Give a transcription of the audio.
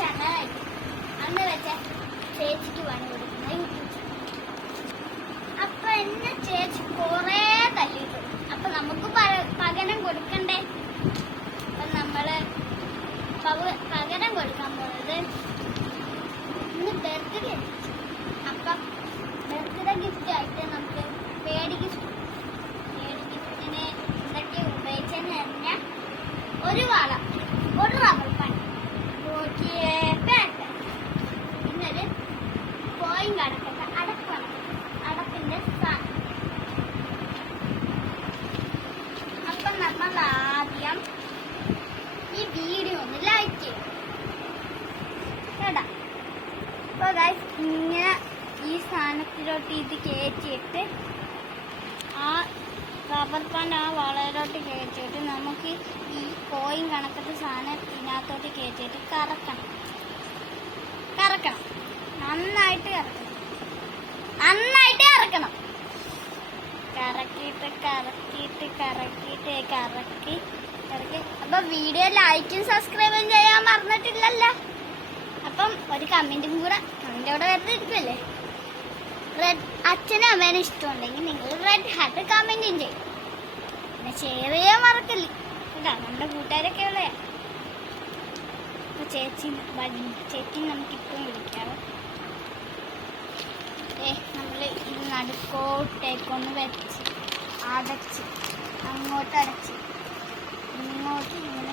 ചാനലായിട്ട് അന്ന് വെച്ച ചേച്ചിക്ക് പണി കൊടുക്കുന്ന യൂട്യൂബ് ചാനൽ. അപ്പൊ എന്നെ ചേച്ചി കൊറേ തല്ലിട്ടു. അപ്പൊ നമുക്ക് പകരം കൊടുക്കണ്ടേ? അപ്പൊ നമ്മള് പകരം കൊടുക്കാൻ പോകുന്നത് ഇന്ന് ബർത്ത്ഡേ. അപ്പൊ ബർത്ത്ഡേ ഗിഫ്റ്റ് ആയിട്ട് നമുക്ക് പേടി ഗിഫ്റ്റിന് എന്തൊക്കെ ഉപയോഗിച്ചെന്ന് പറഞ്ഞാൽ ഒരു വള, ഒരു റബ്ബർ പാൻറ്, പാക്ക്, പിന്നൊരു കോയിൻ കടക്കട്ട അടപ്പിന്റെ സാധനം. അപ്പൊ നമ്മൾ ആദ്യം ഈ വീഡിയോ ഒന്ന് ലൈക്ക് ചെയ്യും കേട്ടാ. അപ്പൊ ഇങ്ങനെ ഈ സാധനത്തിലോട്ട് ഇത് കയറ്റിയിട്ട് ആ റബ്ബർ പാൻറ് ആ വളയിലോട്ട് കയറ്റിയിട്ട് നമുക്ക് ഈ കോയിൻ കണക്കത്തെ സാധനം ഇതിനകത്തോട്ട് കയറ്റിയിട്ട് കറക്കണം. നന്നായിട്ട് കറക്കണം. കറക്കി. അപ്പൊ വീഡിയോ ലൈക്കും സബ്സ്ക്രൈബും ചെയ്യാൻ മറന്നിട്ടില്ലല്ലോ. അപ്പം ഒരു കമന്റും കൂടെ അവിടെ വരുന്നിരിക്കുമല്ലേ. അച്ഛനും അമ്മേനും ഇഷ്ടമുണ്ടെങ്കിൽ നിങ്ങൾ റെഡ് ഹാർട്ട് കമന്റും ചെയ്യും. പിന്നെ ഷെയർ ചെയ്യാൻ മറക്കല്ലേ കേട്ടോ. നമ്മുടെ കൂട്ടുകാരൊക്കെ ഉള്ളയാ. അപ്പൊ ചേച്ചി നമുക്കിപ്പം വിളിക്കാവോ. നമ്മൾ ഇത് നടുക്കോട്ടേക്കൊന്ന് വെച്ച് അടച്ച് അങ്ങോട്ട് അടച്ച് ഇങ്ങോട്ട് ഇങ്ങനെ